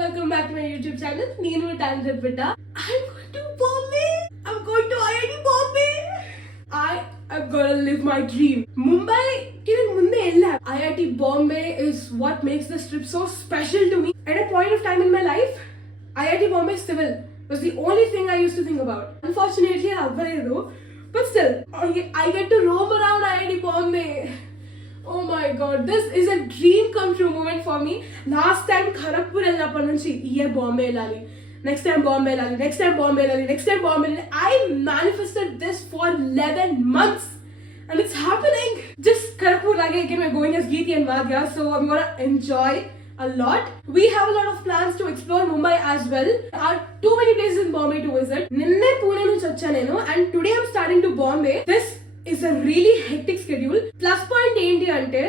welcome back to my YouTube channel. Neenu Talented Pitta. I'm going to Bombay. I'm going to IIT Bombay. I am gonna live my dream. Mumbai ki nen munde ella. IIT Bombay is what makes this trip so special to me. At a point of time in my life, IIT Bombay Civil was the only thing I used to think about. Unfortunately, avvaledu. But still, I get to roam around IIT Bombay. Oh my god, this is a dream come true moment for me. Last time Kharagpur elappa nunchi year Bombay elali. Next time Bombay elali. Next time Bombay elali. Next time Bombay elali. I manifested this for 11 months. And it's happening. Just Kharagpur lage again we're going as Geeti and Vadya. So I'm gonna enjoy a lot. We have a lot of plans to explore Mumbai as well. There are too many places in Bombay to visit. Ninne Pune nunchi vacha nenu and today I'm starting to Bombay. This is a really hectic schedule. Plus point enti ante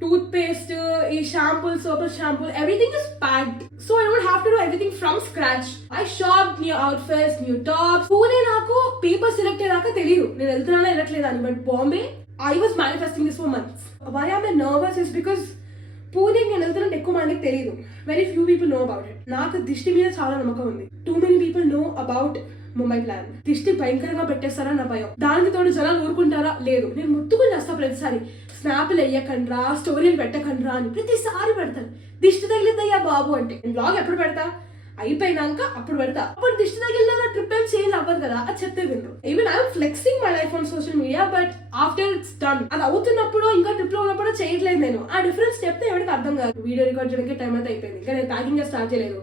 toothpaste, shampoo, soap, shampoo, everything is packed. So I don't have to do everything from scratch. I shopped new outfits, new tops. Pune naku paper select ayaka teliyadu. Nenu elthana ellatlledani, but Bombay I was manifesting this for months. Why am I nervous is because Pune నేను వెళ్తున్నట్టు ఎక్కువ మందికి తెలియదు. Very few people know about it. నాకు దిష్టి మీద చాలా నమ్మకం ఉంది. Too many people know about Mumbai plan. దిష్టి భయంకరంగా పెట్టేస్తారా నా భయం. దానికి తోడు జనాలు ఊరుకుంటారా లేదు. నేను ముట్టుకుని చేస్తా ప్రతిసారి. స్నాప్లు వేయకండ్రా, స్టోరీలు పెట్టకండ్రా అని ప్రతిసారి పెడతాను. దిష్టి తగిలిద్దయ్యా బాబు అంటే నేను బ్లాగ్ ఎప్పుడు పెడతా అయిపోయినాక అప్పుడు పెడతా. అప్పుడు దిష్టి తగిలిన ట్రిప్ ఏం చేంజ్ అవ్వదు కదా, అది చెప్తే విన్ను. Even I'm flexing my life on social media, but after it's done అది అవుతున్నప్పుడు ఇంకా ట్రిప్ లో ఉన్నప్పుడు చేయట్లేదు నేను. ఆ డిఫరెన్స్ చెప్తే ఎవరికి అర్థం కాదు. వీడియో రికార్డ్ చేయడానికి టైం అయితే అయిపోయింది, ఇంకా నేను ప్యాకింగ్ స్టార్ట్ చేయలేదు.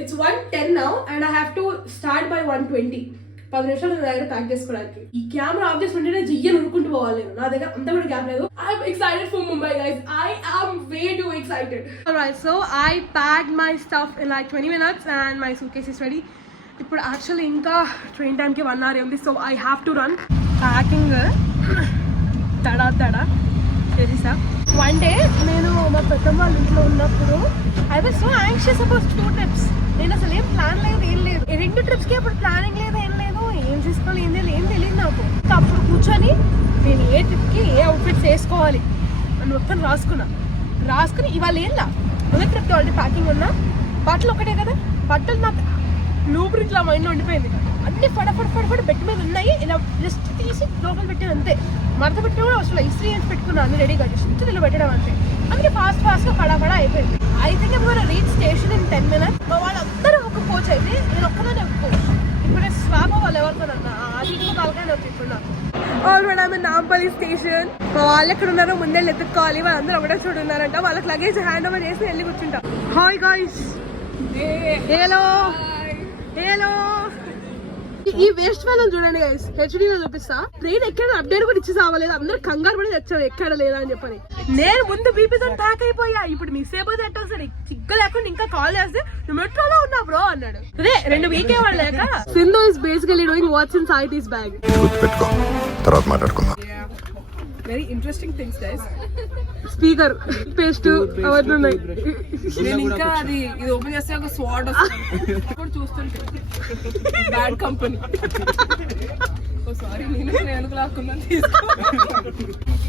It's 1:10 now and I have to start by 1:20. 10 నిమిషాలు నా దగ్గర ప్యాక్ చేసుకోవడానికి. ఈ కెమెరా ఆఫ్ చేసుకుంటేనే జియ్యని ఉరుకుంటూ పోవాలి నేను. నా దగ్గర అంత కూడా గ్యాప్ లేదు. I'm excited for Mumbai guys. I am way too excited. Alright, so I packed my stuff in like 20 minutes and my suitcase is ready. ఇప్పుడు యాక్చువల్లీ ఇంకా ట్రైన్ టైంకి 1 hour ఉంది. So I have to run. Packing తడా చేసేసా. One day నేను మా పెద్దమ్మ వాళ్ళ ఇంట్లో ఉన్నప్పుడు I was so anxious about 2 trips. నేను అసలు ఏం ప్లాన్ లేదు, ఏం లేదు. 2 ట్రిప్స్కి అప్పుడు ప్లానింగ్ లేదు, ఏం లేదు. ఏం చేసుకోవాలి ఏం తెలియదు నాకు. అప్పుడు కూర్చొని నేను ఏ ట్రిప్కి ఏ అవుట్ఫిట్స్ వేసుకోవాలి అని మొత్తం రాసుకుని ఇవాళ ఏంలా మొదటి ట్రిప్కి ఆల్రెడీ ప్యాకింగ్ ఉన్నా. బట్టలు ఒకటే కదా, బట్టలు నాకు బ్లూ ప్రింట్ లా మైండ్లో ఉండిపోయింది. అన్ని ఫటాఫట్ బెడ్ మీద ఉన్నాయి. ఇలా జస్ట్ తీసి లోపల పెట్టాను అంతే. మడత పెట్టడం కూడా అసలు ఇస్త్రీ చేసి పెట్టుకున్నాను అన్ని రెడీగా, జస్ట్ ఇలా పెట్టడం అంతే. అందుకే ఫాస్ట్గా ఫడా అయిపోయింది. ఐ థింక్ ఇప్పుడు రీచ్ స్టేషన్ ఇన్ 10 minutes. మా వాళ్ళందరూ ఒక కోచ్ అయితే నేను ఒక్కదానే ఒక కోచ్. ఇప్పుడు నేను స్వాప్ వాళ్ళు ఎవరితోనన్నా అది ఇంకో కాలకాయ ఇప్పుడు నాకు. ఆల్రెడీ ఆమె నాంపల్లి స్టేషన్. మా వాళ్ళు ఎక్కడ ఉన్నారో ముందే ఎత్తుక్కోవాలి. వాళ్ళందరూ ఒకటే చోటు ఉన్నారంట. వాళ్ళకి లగేజ్ హ్యాండ్ ఓవర్ చేసి వెళ్ళి కూర్చుంటా. Hi guys, hello. ఈ వేస్ట్ వాళ్ళని చూడండి గైస్, హెచ్డీలో చూపిస్తా. ట్రైన్ ఎక్కడ అప్డేట్ కూడా ఇచ్చి సావలేదు. అందరూ కంగారు పడి తెచ్చారు ఎక్కడ లేదా అని చెప్పని. నేను ముందు బీపీతో ప్యాక్ అయిపోయా. ఇప్పుడు మిస్ అయిపోతే ఎట్టా సరే చిక్క లేకుండా ఇంకా కాల్ చేస్తే నువ్వు మెట్రోలో ఉన్నా బ్రో అన్నాడు. అదే 2 వీకే వాళ్ళు లేక. Sindhu is basically doing what's in city's bag. తర్వాత మాట్లాడుకుందాం. Very interesting things guys. Speaker paste అవన్నీ ఉన్నాయి. నేను ఇంకా ఇది ఓపెన్ చేస్తే ఒక స్వాట్ వస్తుంది ఇప్పుడు చూస్తుంటే. Bad company. ఓ సారీ, నేను వెనక లాక్కున్నాను.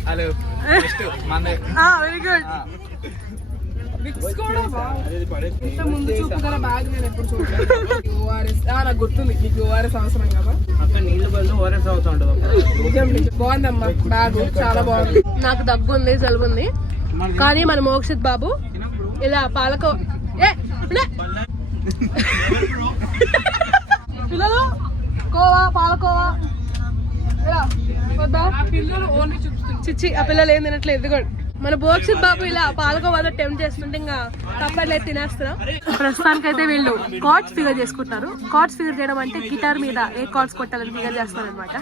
Hello, very good. విక్స్ కూడా ఇంత ముందు చూపు గల బ్యాగ్ నేను ఎప్పుడు చూడలేదు. ఓఆర్ఎస్ నాకు గుర్తుంది, నీకు ఓఆర్ఎస్ అవసరం కదా. అక్కడ నీళ్ళు బదులు ఓఆర్ఎస్ అవుతా ఉంటుంది. బాగుందమ్మా బ్యాగ్, చాలా బాగుంది. నాకు దగ్గు ఉంది, జలుబు ఉంది, కానీ మన మోక్షిత్ బాబు ఇలా పిల్లలు పాలకోవా పిల్లలు ఓన్లీ చూపిస్తుంది. చిచ్చి ఆ పిల్లలు ఏం తినట్లేదు. ఇదిగోండి మన మోక్షిత్ బాబు ఇలా పాలకోవాలో టెంప్ట్ చేస్తుంటే ఇంకా తప్పట్లేదు తినేస్తున్నాం. ప్రస్తుతానికి అయితే వీళ్ళు కార్డ్స్ ఫిగర్ చేసుకుంటున్నారు. కార్డ్స్ ఫిగర్ చేయడం అంటే గిటార్ మీద ఏ కార్డ్స్ కొట్టాలని ఫిగర్ చేస్తారు అనమాట.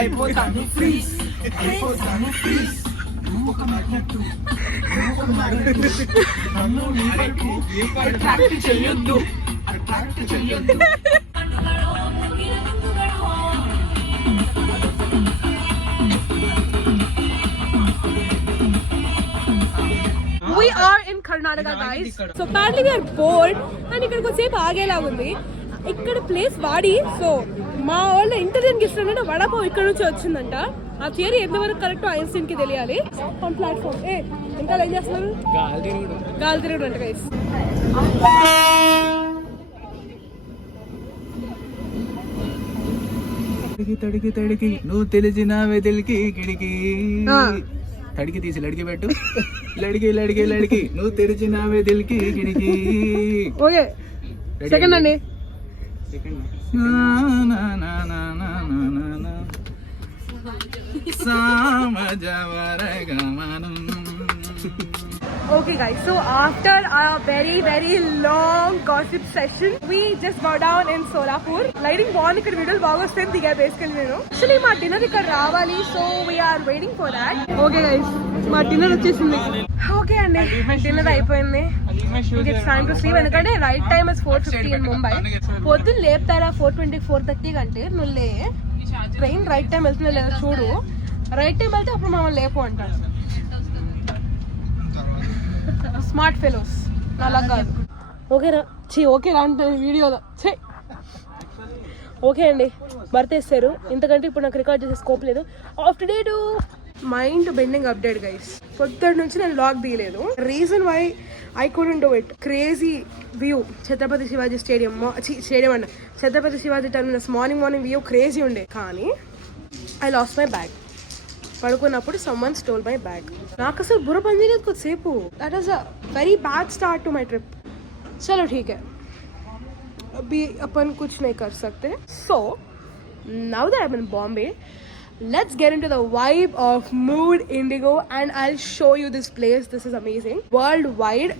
అయిపోతాను ఫ్రీజ్ చెయ్యొద్దు. We are in Karnataka, guys. So apparently we are bored and ఇక్కడ కొంచెంసేపు ఆగేలా ఉంది. ఇక్కడ ప్లేస్ వాడి, సో మా వాళ్ళ ఇంటర్వ్యూకి ఇస్తానంటే వడపావ్ ఇక్కడ నుంచి వచ్చిందంట. ఆ థియరీ ఎంతవరకు కరెక్ట్ ఐన్స్టీన్ కి తెలియాలి. ఆన్ ప్లాట్ఫామ్ ఇంకా ఏం చేస్తున్నారు? గాలి తిరుగుడు అంట గైస్. తడికి తడికి నువ్వు తెలిసినావే తెలికి కిడికి తడికి తీసి లడికి పెట్టు లడికి లడికి లడికి నువ్వు తెరిచినావే తెలికి కిడికి. ఓకే సెకండ్ అండి. Okay guys, so after a very long gossip session, we just got down in Solapur. Lighting బాగుంది, ఇక్కడ వీడియోలు బాగా వస్తాయి దిగా బేసికల్లీ నేను. Actually మా డిన్నర్ ఇక్కడ రావాలి, so we are waiting for that. Okay guys, మా డిన్నర్ వచ్చేసింది. Okay అండి, డిన్నర్ అయిపోయింది. It's time to sleep. ఎందుకంటే right time is 4:50 in Mumbai. పొద్దున్న లేపుతారా 4:20 4:30 కంటే నువ్వు లే. ట్రైన్ రైట్ టైం వెళ్తుందో లేదో చూడు. రైట్ టైం వెళ్తే అప్పుడు మమ్మల్ని లేపు అంటారు. స్మార్ట్ ఫెలోస్ అలా కాదు. ఓకేరా ఓకేరా అంటే వీడియోలో ఓకే అండి. బర్తేస్తారు, ఇంతకంటే ఇప్పుడు నాకు రికార్డ్ చేసే స్కోప్ లేదు. After day two mind bending update guys. పొద్దున్న నుంచి నేను లాగ్ తీయలేదు. Reason why I couldn't do it, crazy view Chhatrapati Shivaji stadium అన్న Chhatrapati Shivaji terminus morning view crazy ఉండే. కానీ ఐ లాస్ట్ మై బ్యాగ్. పడుకున్నప్పుడు సమ్వన్ స్టోల్ మై బ్యాగ్. నాకు అసలు బుర్ర పని చేయలేదు కొద్దిసేపు. That is a very bad start to my trip. चलो ठीक है, अभी अपन कुछ नहीं कर सकते. So now that I'm in Bombay, let's get into the vibe of Mood Indigo and I'll show you this place. This is amazing. Worldwide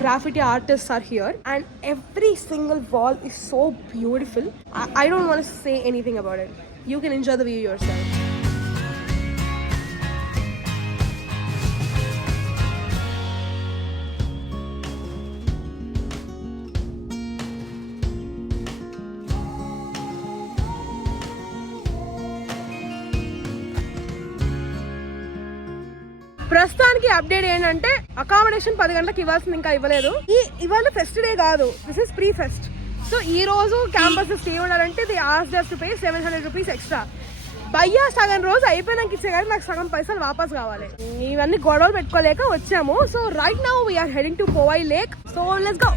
graffiti artists are here and every single wall is so beautiful. I don't want to say anything about it. You can enjoy the view yourself. ప్రస్తుతానికి update ఏంటంటే accommodation 10 గంటలకు ఇవ్వాల్సింది ఇంకా ఇవ్వలేదు. ఇవాళ fest day కాదు, this is pre pest. So ఈ రోజు క్యాంపస్ స్టే ఉండాలంటే the asked us to pay 700 rupees extra. భయ్యా సగం రోజు అయిపోయినాక ఇచ్చే కానీ నాకు సగం పైసలు వాపస్ కావాలి. ఇవన్నీ గొడవలు పెట్టుకోలేక వచ్చాము. So right now we're heading to Powai lake. So let's go.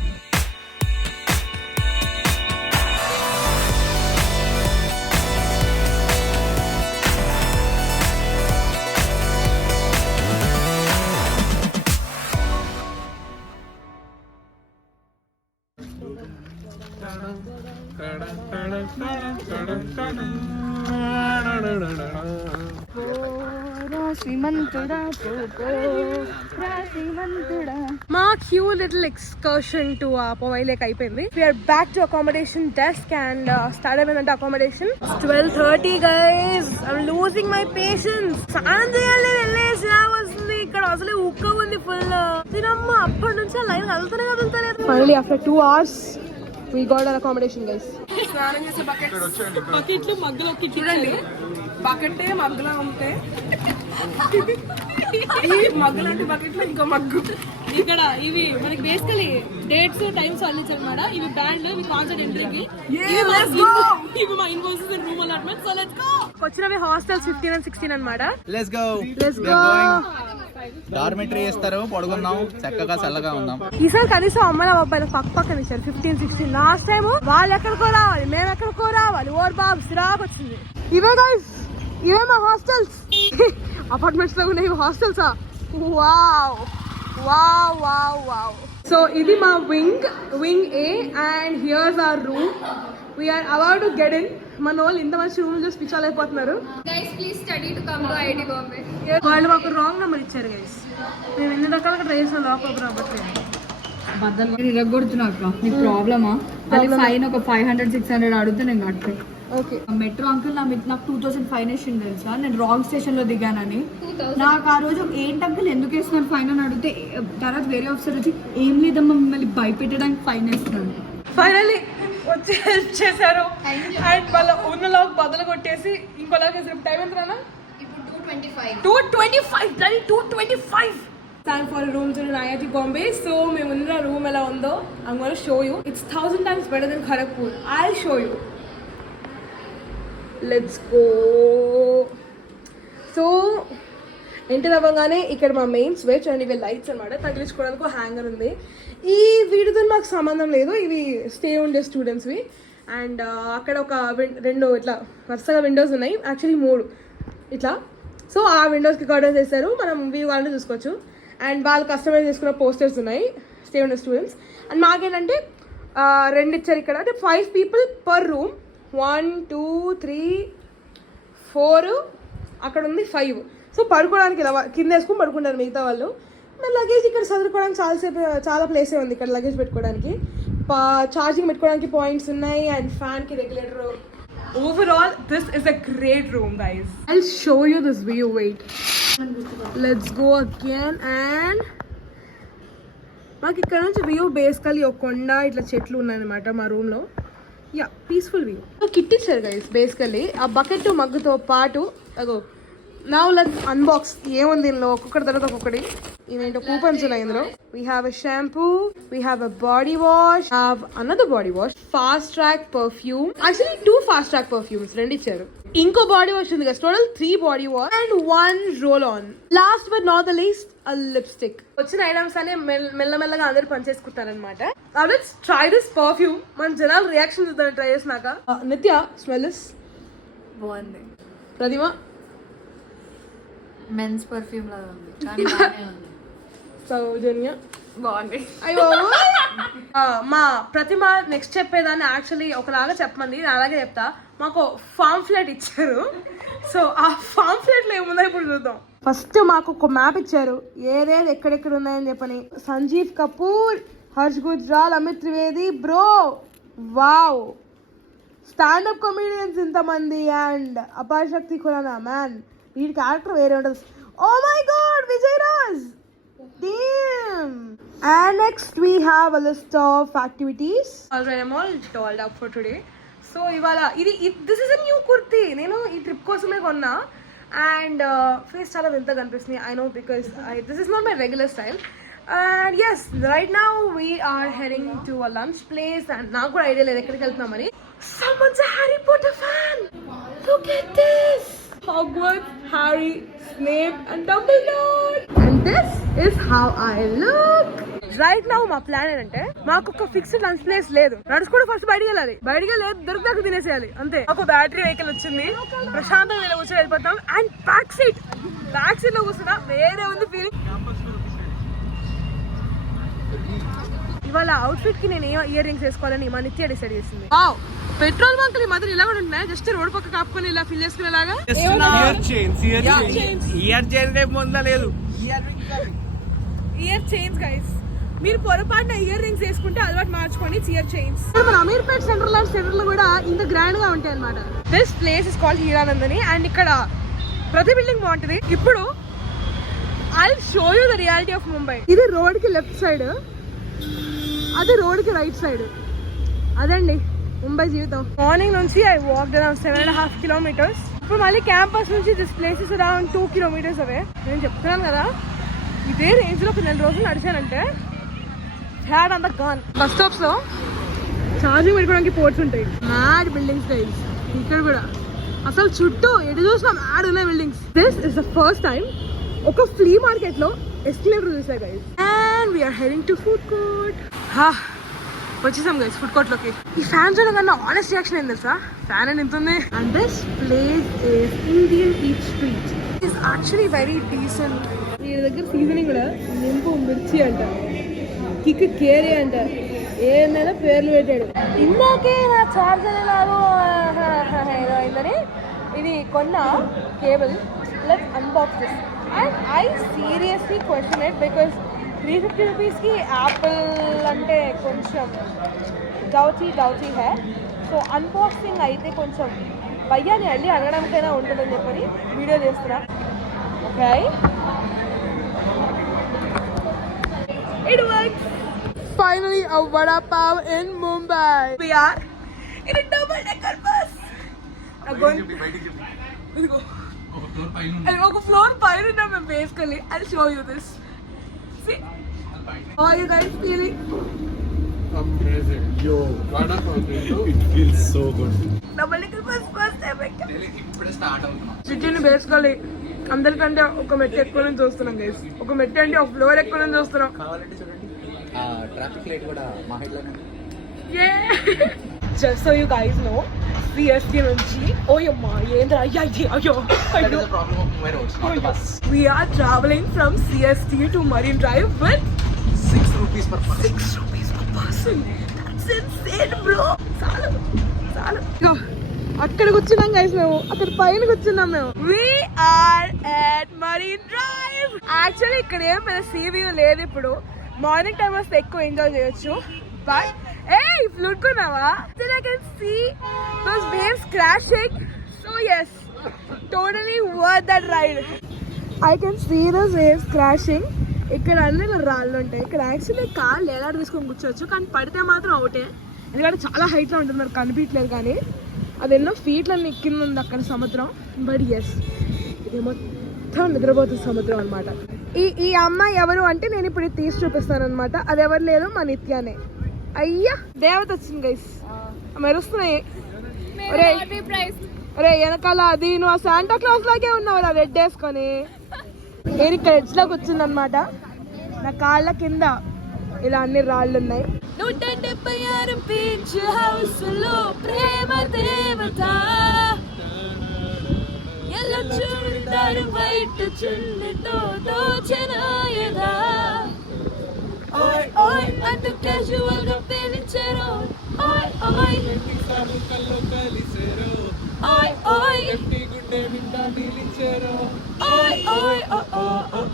మా cute little excursion to Powai lake అయిపోయింది. We're back to accommodation desk and start అయిపోయిందంటే accommodation 12:30 guys. I'm losing my patience. స్నానం చేయాలి, వెళ్ళేసి వస్తుంది. ఇక్కడ అసలే ఉక్క ఉంది ఫుల్. తినమ్మ అప్పటి నుంచి లైన్ కదులుతలేదు. Finally after 2 hours we got our accommodation guys. స్నానం చేసే బకెట్లు మగ్గులో చూడండి. బకెట్ మగ్గులా ఉంటే ఈ మగ్గులు అంటే బకెట్లో ఇంకో మగ్గు. ఇక్కడ ఇవి మనకి బేసికలీ డేట్స్ టైమ్స్ అల్లించారు అన్నమాట. ఇవి బ్యాండ్, ఇవి కాన్సర్ట్ ఎంట్రీకి, ఇవి మా invoices and room allotment. So let's go. వచ్చినవి హాస్టల్స్ 15 and 16 అన్నమాట. Let's go. డార్మెటరీ ఇస్తారు, పడుకుందాం, చక్కగా చల్లగా ఉందాం. ఈసారి కనీసం అమ్మాయి అబ్బాయిలు పక్కన ఇచ్చారు 15, 16. లాస్ట్ టైం వాళ్ళు ఎక్కడికో రావాలి, మేము ఎక్కడికో రావాలి. ఓర్ బాబు సిరాకు వచ్చింది. ఇవే గైస్, ఇవే మా హాస్టల్స్. అపార్ట్మెంట్స్ లో ఉన్నాయి హాస్టల్సా. Wow wow wow wow. So ఇది మా wing A and here's our room. We're about to get in. మన వాళ్ళు ఇంత మంచి రూమ్ చూసి పిచ్చాలైపోతున్నారు. Guys, please study to come to IIT Bombay. వాళ్ళు మాకు రాంగ్ నెంబర్ ఇచ్చారు గైస్. మేము ఎన్ని రకాలుగా ట్రై చేసాం లాకప్ రాబట్టలేదు. ఇరగొడుతున్నా అక్క, నీకు ప్రాబ్లమా? అది ఫైన్ ఒక 500-600 అడిగితే నేను కట్టాను. ఓకే మెట్రో అంకుల్ నాకు 2005 వేసింది తెలుసా, నేను రాంగ్ స్టేషన్ లో దిగానని. నాకు ఆ రోజు ఏంటి అంకుల్ ఎందుకు వేస్తున్నారు ఫైన్ అని అడిగితే తర్వాత వేరే ఆఫీసర్ వచ్చి ఏం లేదమ్మా మిమ్మల్ని భయపెట్టడానికి ఫైన్ వేస్తున్నాను. ఫైనల్లీ వచ్చి హెల్ప్ చేశారు అండ్ వాళ్ళ ఉన్న లాక్ బదులు కొట్టేసి ఇంకో లాక్ వేసారు. టైం ఎంత రానా? ఇప్పుడు 225. 225 bloody 225. Time for a room tour in IIT Bombay. So మేము ఉన్న రూమ్ ఎలా ఉందో I'm going to show you. It's 1000 times better than Kharagpur. I'll show you. Let's go. So enter అవ్వగానే ఇక్కడ మా మెయిన్ స్విచ్ అండ్ ఇవి lights అనమాట. తగిలించుకోవడానికి hanger ఉంది. ఈ వీటితో నాకు సంబంధం లేదు, ఇవి స్టే ఉండే స్టూడెంట్స్వి. అండ్ అక్కడ ఒక రెండు ఇట్లా వరుసగా విండోస్ ఉన్నాయి, యాక్చువల్లీ 3 ఇట్లా. సో ఆ విండోస్కి కర్టన్స్ వేస్తారు, మనం వ్యూ కావాలంటే చూసుకోవచ్చు. అండ్ వాళ్ళు కస్టమైజ్ చేసుకున్న పోస్టర్స్ ఉన్నాయి స్టే ఉండే స్టూడెంట్స్. అండ్ మాకేంటంటే 2 ఇచ్చారు ఇక్కడ, అంటే 5 people per room. 1 2 3 4 అక్కడ ఉంది 5. సో పడుకోవడానికి ఇలా కింద వేసుకొని పడుకుంటారు మిగతా వాళ్ళు. మరి లగేజ్ ఇక్కడ చదువుకోవడానికి చాలా ప్లేసే ఉంది ఇక్కడ లగేజ్ పెట్టుకోవడానికి. ఛార్జింగ్ పెట్టుకోవడానికి పాయింట్స్ ఉన్నాయి అండ్ ఫ్యాన్కి regulator. Overall this is a great room guys. I'll show you this view. Wait, let's go again. And మాకు ఇక్కడ నుంచి వ్యూ బేసికలీ ఒక కొండ ఇట్లా చెట్లు ఉన్నాయన్నమాట మా రూమ్లో. Yeah, peaceful view. కిట్ ఇచ్చారు గైస్ బేసికలీ ఆ బకెట్ మగ్గుతో పాటు. అగో నౌ లెట్స్ అన్బాక్స్. ఏముంది దీనిలో, ఒక్కొక్కటి తర్వాత ఒక్కొక్కటి. ఇవేంటో కూపన్స్ ఉన్నాయి ఇందులో. We have a shampoo, we have a body wash, have another body wash, fast track perfume. Actually 2 fast track perfumes 2 ఇచ్చారు. ఇంకో బాడీ వాష్ ఉంది కదా, total 3 body wash and 1 roll on. Last but not the least a lipstick. వచ్చిన items అనే మెల్లమెల్లగా అందరు పనిచేసుకుంటారనమాట. Let's try this perfume. మన జనాలు రియాక్షన్ చూద్దాం ట్రై చేసినాక. నిత్య స్మెల్ ఇస్ బాగుంది. ప్రతిమ మెన్స్ పర్ఫ్యూమ్ లాగా ఉంది కానీ బాగానే ఉంది. సౌజన్య బాగుంది. అయ్యో మా ప్రతిమ నెక్స్ట్ చెప్పేదాన్ని యాక్చువల్లీ ఒకలాగా చెప్పమంది, నేను అలాగే చెప్తా. మాకు పాంఫ్లెట్ ఇచ్చారు. సో ఆ పాంఫ్లెట్లో ఏముందో ఇప్పుడు చూద్దాం. ఫస్ట్ మాకు ఒక మ్యాప్ ఇచ్చారు ఏదేది ఎక్కడెక్కడ ఉన్నాయని చెప్పని. Sanjeev Kapoor, Harsh Gujral, Amit Trivedi. Bro wow, standup comedians ఇంతమంది and Aparshakti Khurana. Man వీడి క్యారెక్టర్ వేరే ఉంటుంది. Oh my god, Vijay Raaz. Damn. And next we have a list of activities. Alright, I'm all dolled up for today. So ivala this is a new kurti. Nenu ee trip kosame konna and face chala venta kanipistundi. I know because this is not my regular style. And yes, right now we are heading to a lunch place and naaku kuda idea ledhu ekkadiki veltunamani. Someone's a Harry Potter fan. Look at this. Hogwarts, Harry, Snape and Dumbledore. And this is how I look. Right now మా plan ఏంటంటే మాకు ఒక fixed lunch place లేదు. నడుచుకుంటూ first బయటికి వెళ్ళాలి, బయటికి లేదు దొరికితే తినేసేయాలి అంతే. మాకు బ్యాటరీ వెహికల్ వచ్చింది, ప్రశాంతంగా ఇలా కూర్చొని వెళ్ళిపోతాం. అండ్ బ్యాక్ సీట్ లో కూర్చున్నా వేరే ఉంది ఫీలింగ్. ఇవాళ అవుట్ఫిట్ కి నేను ఇయర్ రింగ్స్ వేసుకోవాలని మా నిత్య డిసైడ్ చేసింది. పెట్రోల్ బంకులు ఈ మధ్య ఇలా కూడా ఉంటున్నాయి, జస్ట్ రోడ్ పక్క కాపుకొని ఇలా ఫిల్ చేసుకునేలాగా. ఇయర్ చైన్స్ గైస్, మీరు పొరపాటున ఇయర్ రింగ్స్ వేసుకుంటే అలవాటు మార్చుకోండి. ఇయర్ చైన్స్ మన అమీర్పేట్ సెంటర్ లాంటి సెంటర్ లో కూడా ఇంత గ్రాండ్ గా ఉంటాయి అనమాట. This place is called Hiranandani and ఇక్కడ ప్రతి బిల్డింగ్ బాగుంటుంది. ఇప్పుడు I show you the reality of Mumbai. ఇది రోడ్ కి లెఫ్ట్ సైడ్, అది రోడ్ కి రైట్ సైడ్. అదండి ముంబై జీవితం. మార్నింగ్ నుంచి ఐ వాక్డ్ అరౌండ్ 7.5 kilometers. ఇప్పుడు మళ్ళీ క్యాంపస్ నుంచి this place is around 2 kilometers away. నేను చెప్తున్నాను కదా, ఇదే రేంజ్ లో 2 రోజులు నడిచానంటే హ్యాడ్ అంత గాన్. బస్ స్టాప్స్ లో ఛార్జింగ్ పెట్టుకోవడానికి పోర్ట్స్ ఉంటాయి. మ్యాడ్ బిల్డింగ్స్ గైస్ ఇక్కడ కూడా. అసలు చుట్టూ ఎటు చూసినా మ్యాడ్ ఉన్నాయి buildings. This is the first time ఒక ఫ్లీ మార్కెట్ లో ఎస్కలేటర్ చూసా guys. And we're heading to food court. వచ్చేసాం గైస్ ఫుడ్ కోర్ట్ లోకి. ఈ ఫ్యాన్ చూడడం కన్నా ఆనెస్ట్ రియాక్షన్ ఏం తెలుసా, ఫ్యాన్ అని ఎంత ఉంది. And this place is Indian eat street. Is actually very decent. వీళ్ళ దగ్గర సీజనింగ్ కూడా నింపు మిర్చి అంట, కిక్ కేరీ అంట, ఏమైనా పేర్లు పెట్టాడు. ఇందాకే నా చార్జర్ ఎలాగో ఏదో అయిందని ఇది కొన్న cable. Let's unbox this. And I seriously question it because 350 rupees की యాపిల్ అంటే కొంచెం డౌటీ హై. సో అన్బాక్సింగ్ అయితే కొంచెం భయ్యాని వెళ్ళి అడగడానికైనా ఉంటుందని చెప్పని వీడియో చేస్తున్నా. Okay, it works. Finally a vada pav in Mumbai. We are in a double decker bus. ఒక ఫ్లోర్ పైన ఉన్నాం మేము basically. I'll show you this. See, how are you guys feeling? Double decker bus first time. ఇప్పుడే start అవుతున్నాం. సిటీని basically అందరికంటే ఒక మెట్టు ఎక్కువ నుంచి చూస్తున్నాం గైస్. ఒక మెట్టు అంటే ఒక ఫ్లోర్ ఎక్కువ నుంచి చూస్తున్నాం. కావాలంటే చూడండి, ట్రాఫిక్ లైట్ కూడా మా హెడ్ లోనే. Just so you guys know, CST నుంచి ఓయమ్మా ఏంద్రా అయ్యో problem of my roads not bus. we are traveling from CST to Marine Drive with 6 rupees per person. 6 rupees per person. That's insane bro. చాలు అక్కడ కూర్చున్నాం guys. మేము అక్కడ పైన కూర్చున్నాం. మేము we are at Marine Drive. Actually ఇక్కడ ఏం పెద్ద సీ వ్యూ లేదు. ఇప్పుడు మార్నింగ్ టైం వస్తే ఎక్కువ ఎంజాయ్ చేయొచ్చు. బట్ ఫ్లూట్ కొన్నావా? Then I can see those waves crashing. So yes, totally worth that ride. I can see those waves crashing. ఇక్కడ అన్ని రాళ్ళు ఉంటాయి. ఇక్కడ యాక్చువల్లీ కాళ్ళు ఎలా తీసుకొని కూర్చోవచ్చు, కానీ పడితే మాత్రం అవుటే. ఎందుకంటే చాలా హైట్లో ఉంటుంది, నాకు కనిపించలేదు. కానీ అది ఎన్నో ఫీట్లన్నీ కింద ఉంది అక్కడ సముద్రం. బట్ ఎస్, ఇది మొత్తం నిద్రపోతుంది సముద్రం అనమాట. ఈ అమ్మాయి ఎవరు అంటే నేను ఇప్పుడు ఇది తీసి చూపిస్తాను అనమాట. అది ఎవరు లేదు, మా నిత్యానే. అయ్యా దేవత వచ్చింది గైస్, మెరుస్తున్నాయి. ఒరే వెనకాల అది నువ్వు ఆ శాంటా క్లాస్ లాగే ఉన్నావు రెడ్ వేసుకొని. నేను ఇక్కడ ఎడ్జ్ లోకి వచ్చిందనమాట. నా కాళ్ళ కింద ఇలా అన్ని రాళ్ళు ఉన్నాయి. 176 బీచ్ హౌస్ లో ప్రేమ దేవత, ఎల్లో చూడారు వైట్ చున్నితో దోచనాయదా. ఓయ్ ఓయ్ అంటూ క్యాజువల్ గా పేలించారు. ఓయ్ ఓయ్ ఓయ్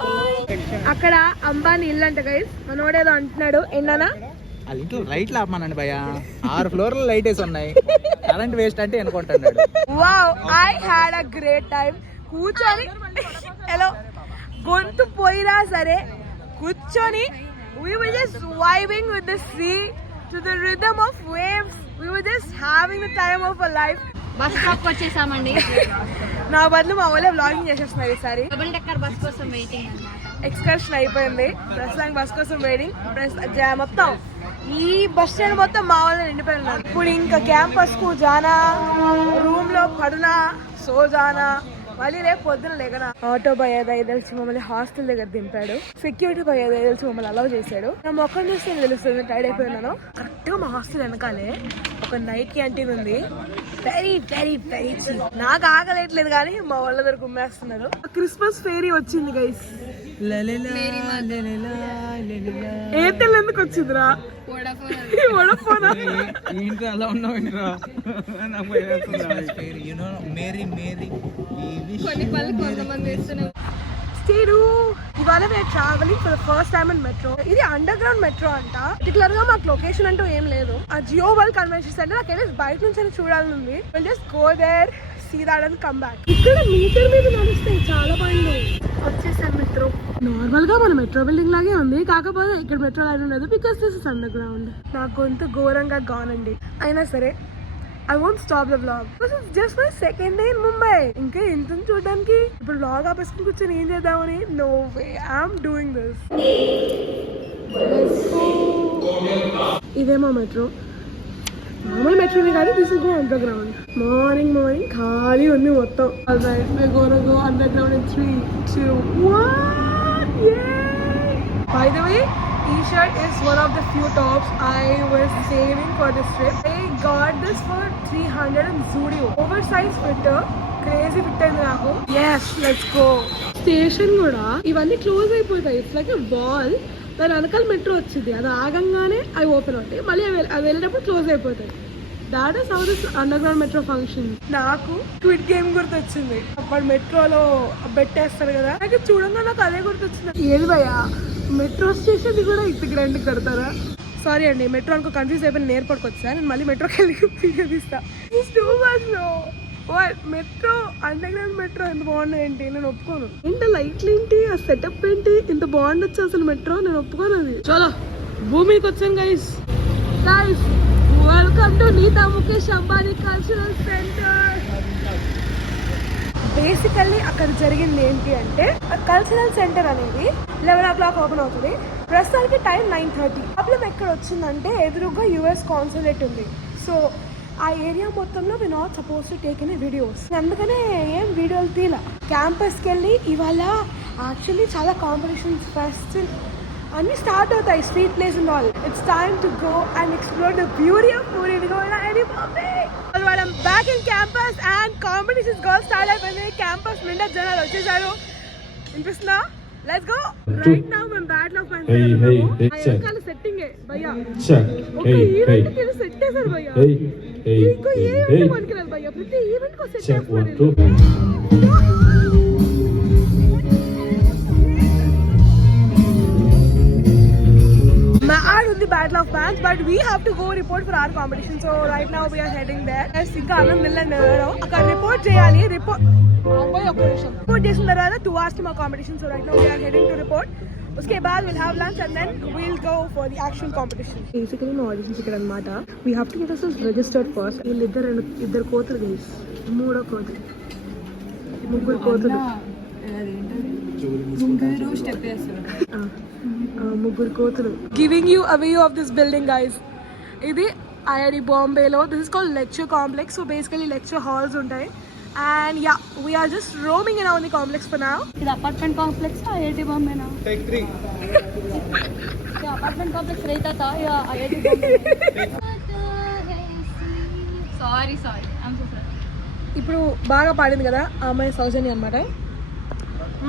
ఓయ్ అక్కడ అంబానీ ఇల్లు అంట గైస్. మనోడేదో అంటున్నాడు. ఏంటన్నా వాళ్ళ ఇంట్లో లైట్లు ఆపమానండి భయ్యా. 6 ఫ్లోర్లు లైట్ వేసి ఉన్నాయి. కరెంట్ వేస్ట్ అంటే అనుకుంటున్నాడు. Wow, I had a great time. కూర్చొని హలో గొంతు పోయినా సరే కూర్చొని we were just vibing with the sea to the rhythm of waves. We were just having the time of our life. Bus stop వచ్చేసామండి. నా బదులు మా వాళ్ళే వ్లాగింగ్ చేసేస్తున్నారు ఈసారి. డబుల్ డెక్కర్ బస్ కోసం వెయిటింగ్ అన్నమాట. ఎక్స్కర్షన్ అయిపోయింది, ప్రస్తుతానికి బస్ కోసం వెయిటింగ్. మొత్తం ఈ బస్ స్టాండ్ మొత్తం మా వాళ్ళని నిండిపోయి ఉన్నారు. ఇప్పుడు ఇంకా క్యాంపస్ కు జానా, రూమ్ లో పడునా, సో జానా, మళ్ళీ రేపు పొద్దున లేకనా. ఆటో భయ దయదలిచి మమ్మల్ని హాస్టల్ దగ్గర దింపాడు. సెక్యూరిటీ భయ దయదలిచి మమ్మల్ని అలౌ చేశాడు. నా మొక్కను చూస్తే తెలుస్తుంది టైర్డ్ అయిపోయినాను. కరెక్ట్ గా మా హాస్టల్ వెనకాలే ఒక నైట్ క్యాంటీన్ ఉంది. Very very very cheap. నాకు ఆగలేట్లేదు కానీ మా వాళ్ళ దగ్గర గుమ్మేస్తున్నారు. క్రిస్మస్ ఫేరీ వచ్చింది గైస్. ఎయిర్టెల్ ఎందుకు వచ్చిందిరా? వడఫోన్ ఏంటి అలా ఉన్నావు? ఇవాళ మేము travelling for the first time in metro. ఇది అండర్ గ్రౌండ్ మెట్రో అంట. పర్టికులర్ గా మాకు లొకేషన్ అంటూ ఏం లేదు. ఆ జియో వరల్డ్ కన్వెన్షన్ సెంటర్ నాకు వెళ్ళి బయట నుంచి చూడాలని ఉంది. Just go there, see that and come back. ఇక్కడ మీటర్ మీద నడుస్తాయి చాలా బండ్లు. వచ్చేసాను మెట్రో. నార్మల్ గా మన మెట్రో బిల్డింగ్ లాగే ఉంది, కాకపోతే ఇక్కడ మెట్రో లైన్ ఉండదు because this is under ground. నా గొంతు ఘోరంగా గానండి. అయినా సరే I won't stop the vlog. This is just my second day in Mumbai. ఇంకా ఎంత చూడడానికి. ఇప్పుడు vlog ఆపేసుకుని కూర్చొని ఏం చేద్దామని. No way, I'm doing this. ఇదేమో మెట్రో. నార్మల్ మెట్రోనే కాదు, this is go under ground. Morning ఖాళీ ఉంది మొత్తం. Alright, we're gonna go underground in 3, 2, 1. Yay! By the way, T-shirt is one of the few tops I was saving for this trip. I got this for 300 in Zudio. Oversized fit, crazy fit అయింది నాకు. Yes, let's go. Station కూడా ఇవన్నీ close అయిపోతాయి. It's like a wall. దాని వెనకాల metro వచ్చింది. అది ఆగంగానే అవి ఓపెన్ అవుతాయి, మళ్ళీ అవి వెళ్ళేటప్పుడు క్లోజ్ అయిపోతాయి. That is how this under ground metro function. నాకు క్విట్ గేమ్ గుర్తొచ్చింది. అప్పుడు మెట్రోలో బెట్టేస్తారు కదా, నాకు చూడంగా నాకు అదే గుర్తొచ్చింది. ఏది భయ్యా, మెట్రో స్టేషన్ కూడా ఇంత గ్రాండ్ కడతారా? సారీ అండి, మెట్రో అనుకో కన్ఫ్యూజ్ అయిపోయి ఎయిర్పోర్ట్కి వచ్చా. నేను మళ్ళీ మెట్రోకి వెళ్ళి వీడియో తీస్తా. మెట్రో అండర్గ్రౌండ్ మెట్రో ఎంత బాగున్నాయి ఏంటి, నేను ఒప్పుకోను. ఏంటి లైట్లు ఏంటి, ఆ సెటప్ ఏంటి, ఇంత బాగుండొచ్చు అసలు మెట్రో, నేను ఒప్పుకోను అది. చలో భూమికి వచ్చాను guys. Welcome to Nita Mukesh Ambani cultural centre. Basically అక్కడ జరిగింది ఏంటి అంటే, కల్చరల్ సెంటర్ అనేది 11 o'clock ఓపెన్ అవుతుంది. ప్రస్తుతానికి టైం 9:30. ప్రాబ్లం ఎక్కడ వచ్చిందంటే ఎదురుగా US కాన్సులేట్ ఉంది. సో ఆ ఏరియా మొత్తంలో we not suppose to take any videos. అందుకనే ఏం వీడియోలు తీలా. క్యాంపస్కి వెళ్ళి ఇవాళ యాక్చువల్లీ చాలా కాంపిటీషన్స్, ఫెస్ట్ అన్నీ స్టార్ట్ అవుతాయి, street plays and all. It's time to go and explore the beauty of Puri. Back in campus and competitions girls start అయిపోయింది. క్యాంపస్ నిండా జనాలు వచ్చేసారు. వినిపిస్తుందా? Let's go. రైట్ నౌ మేము బ్యాటిల్ ఆఫ్ మైండ్స్ సెట్టింగ్ భయ్యా. ఒక ఈవెంట్ కి సెట్ చేశారు భయ్యా. ఇంకో ఏ ఈవెంట్ పనికిరాదు భయ్యా, ప్రతి ఈవెంట్ కి సెట్ చేస్తారు. Mad on the Battle of Bands, but we have to go report for our competition. So right now we are heading there. ఇంకా అన్నం మిల్లండి అక్కడ రిపోర్ట్ చేయాలి. రిపోర్ట్ చేసిన తర్వాత 2 hours కి మా competition. So right now we are heading to report. उसके बाद we'll have lunch and then we'll go for the actual competition. Basically my auditions ఇక్కడ అన్నమాట. We have to get ourselves registered first. ఇద్దరు కోతులు guys, మూడో కోతులు, ముగ్గురు కోతులు, ముగ్గురు కోతులు. Giving you a view of this building guys. ఇది IIT బాంబేలో. This is called lecture complex. So basically lecture halls ఉంటాయి. And yeah, we are just roaming around the complex for now. ఇది అపార్ట్మెంట్ కాంప్లెక్స్ IIT బాంబేనా? Take 3. ये apartment complex रहता था या IIT Bombay? Sorry, I'm so sorry. ఇప్పుడు బాగా పాడింది కదా ఆ అమ్మాయి, సౌజన్య అనమాట.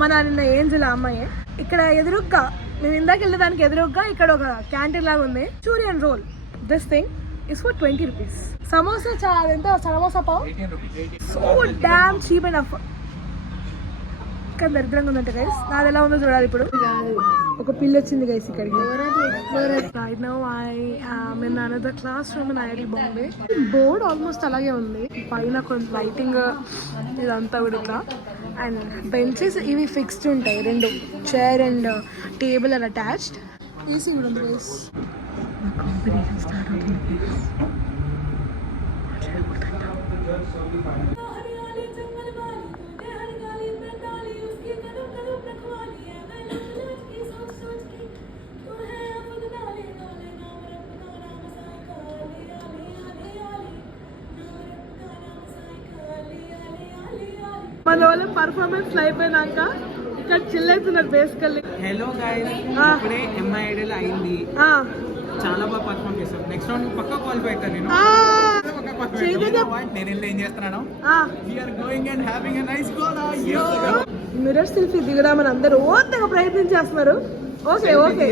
మన నిన్న ఏంజిల్ ఆ అమ్మాయి. ఇక్కడ ఎదురుగ్గా మేము ఇందాక వెళ్ళేదానికి ఎదురుగ్గా ఇక్కడ ఒక క్యాంటీన్ లాగా ఉంది. చూరియన్ roll. This thing is for 20 rupees. Samosa చాలా ఎంత, samosa pav 18 rupees. So damn cheap and af. ఇక్కడ దరిద్రంగా ఉందంట గైస్. నాది ఎలా ఉందో చూడాలి ఇప్పుడు. ఒక పిల్ల వచ్చింది గైస్ ఇక్కడికి. Right now I am in another class room in IIT Bombay. Board almost అలాగే ఉంది, పైన కొంచెం లైటింగ్ ఇదంతా కూడా ఇట్లా. అండ్ బెంచెస్ ఇవి ఫిక్స్డ్ ఉంటాయి, 2 chair and table and attached. AC కూడా ఉంది గైస్. కాంపిటీషన్ స్టార్ట్ అవుతుంది. మన వాళ్ళ పర్ఫార్మెన్స్ అయిపోయినాక ఇక్కడ చిల్ అవుతున్నారు బేసికల్లీ. హలో గైస్, ఇప్పుడే MIIDL అయింది, చాలా బాగా పర్ఫార్మ్ చేశారు. నెక్స్ట్ రౌండ్ పక్కా క్వాలిఫై అవుతాను నేను. నేను వెళ్ళి ఏం చేస్తున్నాను, we are going and having a nice goal. Mirror selfie దిగదామని అందరూ ఓతగా ప్రయత్నం చేస్తున్నారు. ఓకే ఓకే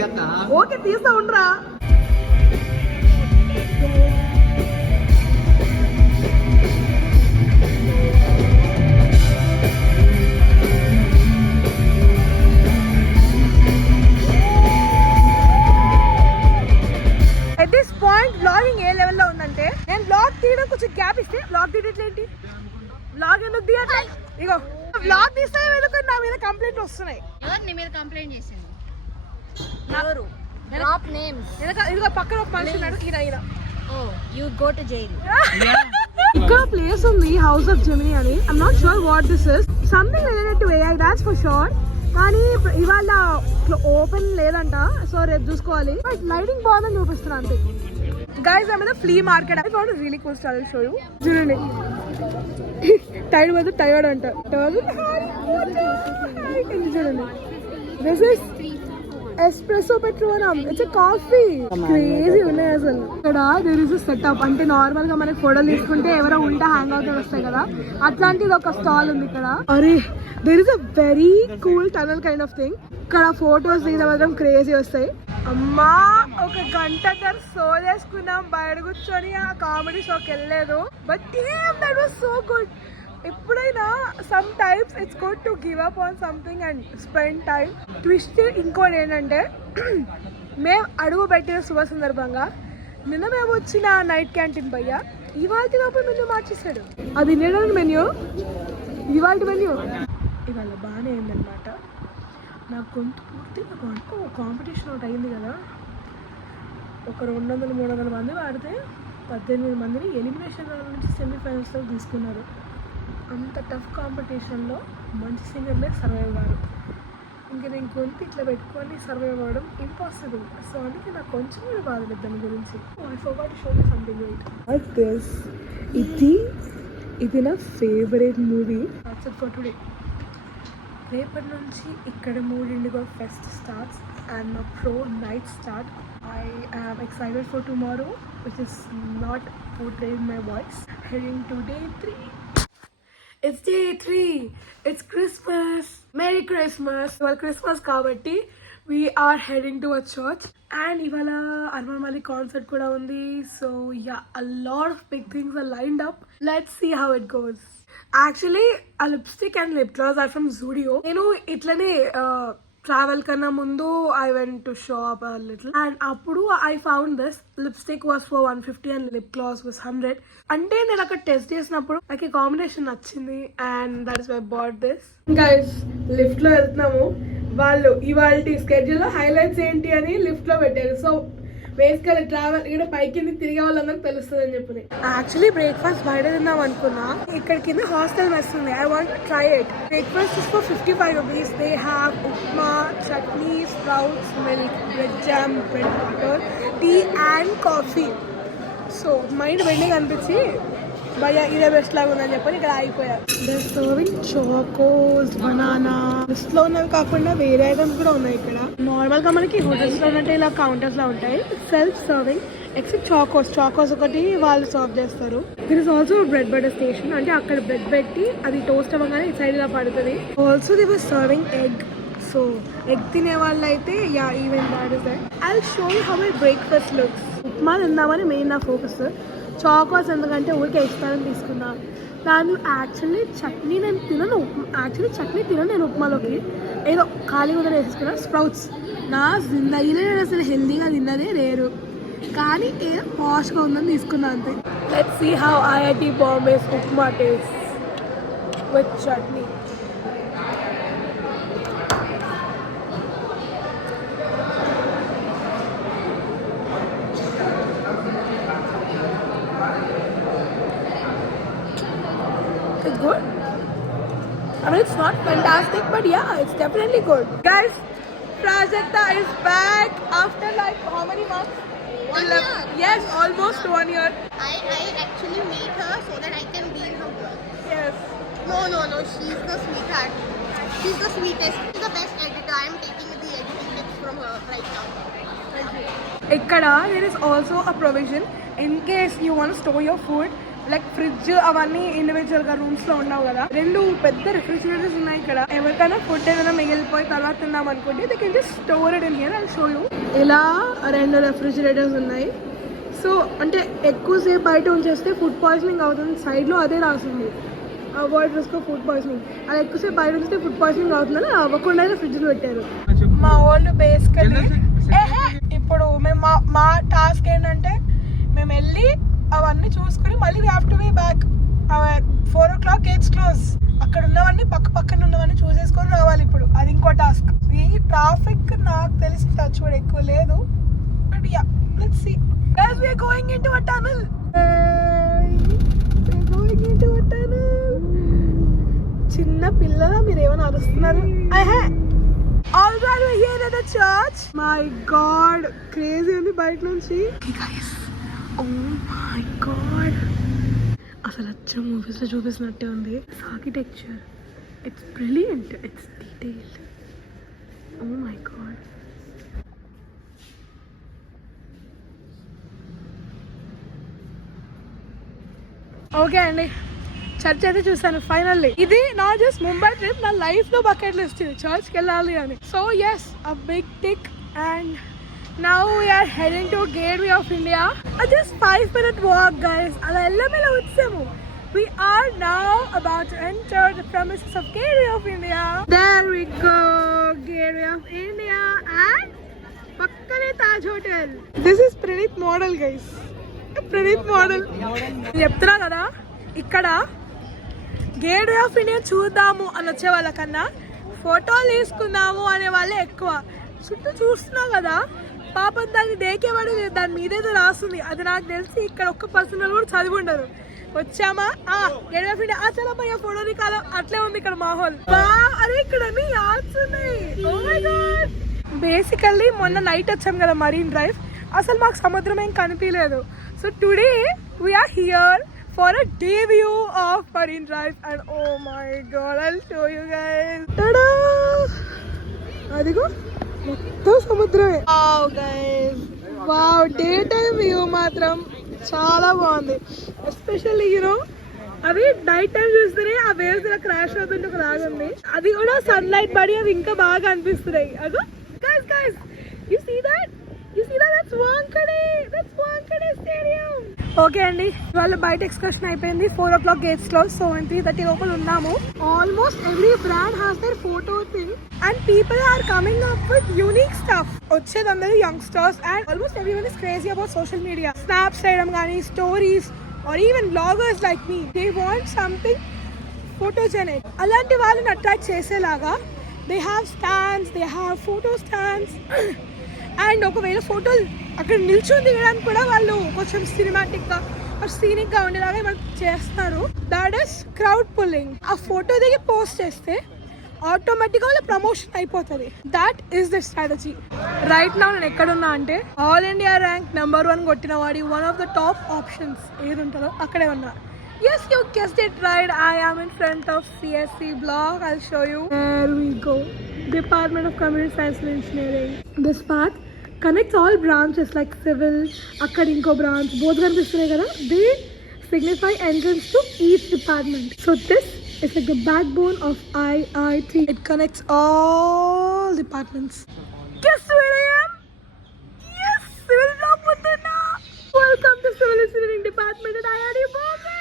ఓకే తీస్తా ఉండరా. At this point vlogging ఏ లెవెల్లో ఉందంటే, నేను vlog తీయడం కొంచెం గ్యాప్ ఇస్తే vlog తీయట్లేంటి, vlog ఎందుకు తీయట్లే. ఇగో vlog తీస్తే ఎందుకు నా మీద కంప్లైంట్ వస్తున్నాయి. ఎవరు నీ మీద కంప్లైంట్ చేసింది? ఎవరు? Drop names. ఇదిగో పక్కన ఒక మనిషి ఉన్నాడు, ఈయన. ఓ యు గో టు జైల్. ఇక్కడ ప్లేస్ ఉంది హౌస్ ఆఫ్ జెమినీ అని. I'm not sure what this is. Something related to AI, that's for sure. కానీ ఇవాళ ఓపెన్ లేదంట, సో రేపు చూసుకోవాలి. బట్ లైటింగ్ బాగుందని చూపిస్తున్నా అంతే. Guys I mean flea market. I found really cool stall show you. చూడండి, టైర్డ్ వద్దు టైర్డ్ అంట. చూడండి, this is espresso patronum. It's coffee. Crazy ఉన్నాయి అసలు. ఇక్కడ దేర్ ఇస్ సెటప్ అంటే నార్మల్ గా మనకి ఫోటోలు తీసుకుంటే ఎవరో ఉంటే హ్యాంగ్ అవుట్ వస్తాయి కదా, అట్లాంటిది ఒక స్టాల్ ఉంది ఇక్కడ. అరే there is a very cool tunnel kind of thing. ఇక్కడ ఫొటోస్ తీయడం మాత్రం క్రేజీ వస్తాయి. అమ్మా ఒక గంట సోలేసుకున్నాం బయట కూర్చొని. ఆ కామెడీ షోకి వెళ్ళలేదు, but that was so good. ఎప్పుడైనా some times it's good to give up on something and spend time. Twist ఇంకోటి ఏంటంటే మేము అడుగు పెట్టిన శుభ సందర్భంగా నిన్న మేము వచ్చిన నైట్ క్యాంటీన్ భయ్య ఇవాళ లోపల మెన్యూ మార్చేసాడు. అది తినడానికి మెన్యూ, ఇవాళ మెన్యూ ఇవాళ బాగానే అయిందనమాట. నాకు గొంతు పూర్తిగా కాంపిటీషన్ ఒకటి అయింది కదా, ఒక 200-300 మంది వాడితే 18 మందిని ఎలిమినేషన్ నుంచి సెమీఫైనల్స్లో తీసుకున్నారు. అంత టఫ్ కాంపిటీషన్లో మంచి సింగర్లే సర్వైవ్ అవ్వరు. ఇంకా నేను గొంతు ఇట్లా పెట్టుకొని సర్వైవ్ అవ్వడం ఇంపాసిబుల్. సో అందుకే నాకు కొంచెం కూడా బాధలేదు దాని గురించి. I forgot to show you something right. ఇది నా favourite movie. That's it for today. రేపటి నుంచి ఇక్కడ 3 ఫెస్ట్ స్టార్ట్స్ అండ్ నా pro night start. I am excited for tomorrow, which is not portrayed in my voice. Heading to day 3. It's day 3. It's Christmas. Merry Christmas. Well, Christmas kabatti we are heading to a church. And ivala Arman Malik concert kuda undi. So yeah, a lot of big things are lined up. Let's see how it goes. Actually, a lipstick and lip gloss are from Zudio. Nenu itlane travel కన్నా ముందు I went to shop a little and అప్పుడు I found this lipstick was for 150 and lip gloss was 100. అంటే నేను అక్కడ test చేసినప్పుడు నాకు ఈ combination నచ్చింది and that is why bought this. Guys lift లో వెళ్తున్నాము. వాళ్ళు ఇవాళ స్కెడ్యూల్ లో హైలైట్స్ ఏంటి అని లిఫ్ట్ లో పెట్టారు. సో బేసికల్ ట్రావెల్ ఇక్కడ పైకి తిరిగే వాళ్ళందరికి తెలుస్తుంది అని చెప్పి యాక్చువల్లీ బ్రేక్ఫాస్ట్ బయట తిందాం అనుకున్నా. ఇక్కడ కింద హాస్టల్ మెస్ ఉంది. I want try it. Breakfast is for 55 rupees. They have upma, chutney, sprouts, milk, bread jam, bread butter, tea and coffee. So mind bending అనిపించి భయ ఇదే బెస్ట్ లాగా ఉందని చెప్పని ఇక్కడ ఆగిపోయారు. They serving chocos, banana. List లో ఉన్నవి కాకుండా వేరే ఐటమ్స్ కూడా ఉన్నాయి ఇక్కడ. నార్మల్ గా మనకి హోటల్స్ లో ఉన్నట్టు ఇలా కౌంటర్స్ లో ఉంటాయి. సెల్ఫ్ సర్వింగ్ ఎక్సెప్ట్ చాకోస్ ఒకటి వాళ్ళు సర్వ్ చేస్తారు. There is also bread butter station. అంటే అక్కడ బ్రెడ్ పెట్టి అది టోస్ట్ అవ్వగానే ఈ సైడ్ గా పడుతుంది. Also they were serving egg. So egg తినే వాళ్ళు అయితే yeah even that is that. I will show you how my breakfast looks. Upma తిందామని మెయిన్ నా ఫోకస్. చాకోస్ ఎందుకంటే ఊరికే ఇస్తానని తీసుకున్నా. దాని యాక్చువల్లీ చట్నీ నేను తినను. చట్నీ తినను నేను ఉప్మాలోకి. ఏదో ఖాళీ కూడా వేసేసుకున్నా. స్ప్రౌట్స్ నా జిందగీలో నేను అసలు హెల్దీగా తిన్నదే లేరు, కానీ ఏదో పాష్గా ఉందని తీసుకున్నా అంతే. Let's see how IIT Bombay's upma taste with chutney. It's good. I mean, it's not fantastic, but yeah, it's definitely good. Guys, Prajakta is back after like how many months? 1 year. Yes, almost 1 year. I actually made her so that I can be in her vlog. Yes. No, she's the sweetheart. She's the sweetest. She's the best editor. I am taking the editing tips from her right now. Ikkada, there is also a provision in case you want to store your food. Like fridge అవన్నీ individual గా rooms లో ఉండవు కదా. 2 పెద్ద refrigerators ఉన్నాయి ఇక్కడ. ఎవరికైనా food ఏదైనా మిగిలిపోయి తర్వాత తిందాం అనుకుంటే they can just store it in here. I show you. ఇలా 2 రెఫ్రిజిరేటర్స్ ఉన్నాయి. సో అంటే ఎక్కువసేపు బయట ఉంచేస్తే ఫుడ్ పాయిజనింగ్ అవుతుంది. సైడ్ లో అదే రాసింది, avoid risk of food poisoning. అలా ఎక్కువసేపు బయట ఉంచితే ఫుడ్ పాయిజనింగ్ అవుతుందని అవ్వకుండా ఫ్రిడ్జ్ లో పెట్టారు. మా వాళ్ళు బేసికలీ ఇప్పుడు మేము మా టాస్క్ ఏంటంటే మేము వెళ్ళి అవన్నీ చూసుకుని మళ్ళీ we have to be back. 4 o'clock gates close. అక్కడ ఉన్నవన్నీ పక్కన ఉన్నవన్నీ చూసేసుకొని రావాలి. ఇప్పుడు అది ఇంకో టాస్క్. ఈ ట్రాఫిక్ నాకు తెలిసి టచ్ కూడా ఎక్కువ లేదు, but yeah let's see. Guys we are going into a tunnel. చిన్న పిల్లల మీరు ఏమైనా అరుస్తున్నారు? Alright, we're here at the church. My God, crazy ఉంది బయట నుంచి. Okay guys, oh my God, అసలు అచ్చ మూవీస్ లో చూపిస్తున్నట్టే ఉంది. Architecture, it's brilliant, it's detailed. Oh my God. Okay అండి, చర్చ్ అయితే చూసాను ఫైనల్లీ. ఇది నాట్ జస్ట్ ముంబై ట్రిప్, నా లైఫ్ లో బకెట్ లిస్ట్ ఇది చర్చ్కి వెళ్ళాలి అని. So yes, a big tick. And now we're heading to gateway of India. Just 5-minute walk guys. అలా వెళ్ళమేలా వచ్చాము. We are now about to enter the premises of Gateway of India. There we go, Gateway of India. And పక్కనే Taj hotel. This is Praneeth model guys, Praneeth model. చెప్తున్నా కదా, ఇక్కడ gateway of India చూద్దాము అని వచ్చే వాళ్ళకన్నా ఫోటోలు తీసుకుందాము అనే వాళ్ళే ఎక్కువ. చుట్టూ చూస్తున్నా కదా, పాపం దాన్ని దేకేవాడు లేదు, దాని మీదేదో రాస్తుంది. అది నాకు తెలిసి ఇక్కడ ఒక్క పర్సనల్ కూడా చదివి ఉండరు. వచ్చామా గేట్వే ఆఫ్ ఇండియా చాలా భయ ఫోటో దిగాల, అట్లే ఉంది ఇక్కడ మాహోల్. అరే ఇక్కడ అన్ని యాడ్స్ ఉన్నాయి. Oh my god. బేసికల్లీ మొన్న నైట్ వచ్చాం కదా మరీన్ డ్రైవ్, అసలు మాకు సముద్రం ఏం కనిపించలేదు. So today we're here for a day view of Marine Drive and oh my god I'll show you guys. Tada, అదిగో మొత్తం సముద్రమే. Wow guys, wow, day time view మాత్రం చాలా బాగుంది. ఎస్పెషల్లీ యూనో అవి నైట్ టైం చూస్తేనే ఆ వేవ్స్ ఇలా క్రాష్ అవుతుంటే ఒక లాగుంది. అది కూడా సన్ లైట్ పడి అవి ఇంకా బాగా అనిపిస్తున్నాయి. అదో guys, you see that? That's Wankhede Stadium. Okay అండి, వాళ్ళ బయట ఎక్స్కర్షన్ అయిపోయింది. 4 o'clock గేట్స్ క్లోజ్. సో 3:30 లోపల ఉన్నాము. Almost every brand has their photo thing and people are coming up with unique stuff. వచ్చేదందరూ youngsters and almost everyone is crazy about social media. Snaps చేయడం కానీ, stories or even bloggers like me, they want something photogenic. అలాంటి వాళ్ళని attract చేసేలాగా they have stands, they have photo stands and ఒకవేళ ఫోటోలు అక్కడ నిల్చొని దిగడానికి కూడా వాళ్ళు కొంచెం సినిమాటిక్గా సీనిక్గా ఉండేలాగా మనకు చేస్తారు. That is crowd pulling. ఆ ఫోటో దిగి పోస్ట్ చేస్తే ఆటోమేటిక్గా వాళ్ళ ప్రమోషన్ అయిపోతుంది. That is the strategy. Right now నేను ఎక్కడున్నా అంటే ఆల్ ఇండియా ర్యాంక్ నెంబర్ 1 కొట్టిన వాడి one of the top options ఏది ఉంటుందో అక్కడే ఉన్నా. Yes, you guessed it right. I am in front of CSC block. I'll show you. There we go. Department of Computer Science and Engineering. This path connects all branches like civil, akkada inko branch. Both kanipistunnayi kada. They signify entrance to each department. So this is like the backbone of IIT. It connects all departments. Guess where I am? Yes, civil block Mundana. Welcome to Civil Engineering Department at IIT Bombay.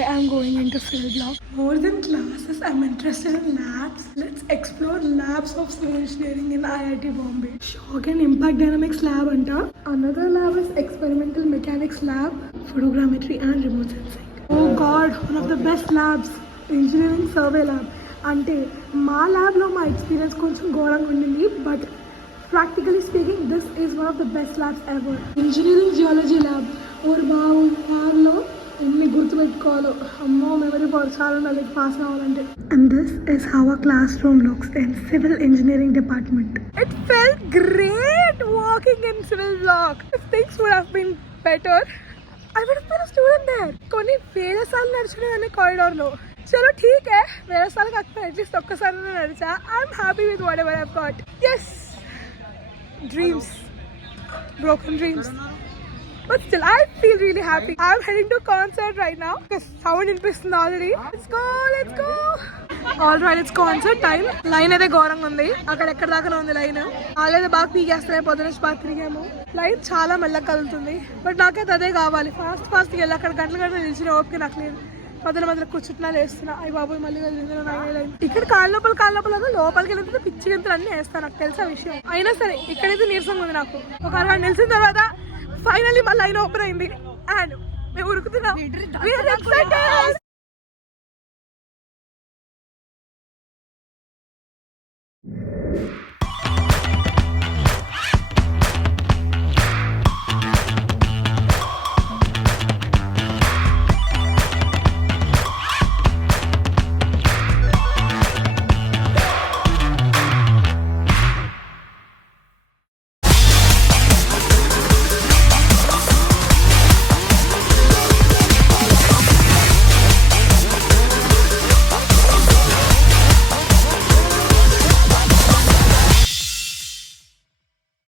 I am going into civil block. More than classes, I'm interested in labs. Let's explore labs of civil engineering in IIT Bombay. Shock and impact dynamics lab anta. Another lab is experimental mechanics lab, photogrammetry and remote sensing. Oh god, one of the best labs, engineering survey lab. Ante ma lab lo my experience koncham ghoranga undindi, but practically speaking this is one of the best labs ever. Engineering geology lab. Or wow, lab lo ఎన్ని గుర్తుపెట్టుకోవాలో, అమ్మో memory power చాలా ఉండాలి pass అవ్వాలంటే. And this is how a classroom looks in civil engineering department. It felt great walking in civil block. If things would have been better I would have been a student there. కొన్ని వేరే సార్లు నడిచినాయి కారిడార్లో. చలో ఠీక్ high, వేరే సార్లు కాకపోతే at least ఒక్కసారి నడిచా. I'm happy with whatever I've got. Yes, dreams, broken dreams. But still, I feel really happy. I'm heading to a concert right now. Because sound inpistundu already. Let's go. Alright, it's concert time. Line అయితే ఘోరంగా ఉంది. అక్కడ ఎక్కడ దాకా ఉంది line. అలాగే బాగా పీకేస్తున్నాయి. పొద్దున బాగా తిరిగాము. లైన్ చాలా మెల్లగా కదులుతుంది. బట్ నాకైతే అదే కావాలి. ఫాస్ట్ వెళ్ళి అక్కడ గంటలు నిలిచిన ఓపిక నాకు లేదు. మధ్యలో కూర్చుంటున్నా లేస్తున్నా. అయ్యి బాబోయ్ మళ్ళీ లైన్. ఇక్కడ కాళ్ళ లోపల లోపలికి వెళ్తే పిచ్చి గంతులు అన్నీ వేస్తాను. నాకు తెలుసా విషయం. అయినా సరే ఇక్కడైతే నీరసంగా ఉంది నాకు. ఒక అరగంట నిలిచిన తర్వాత ఫైనల్లీ మా లైన్ ఓపెన్ అయింది అండ్ మేము ఉరుకుతున్నాం.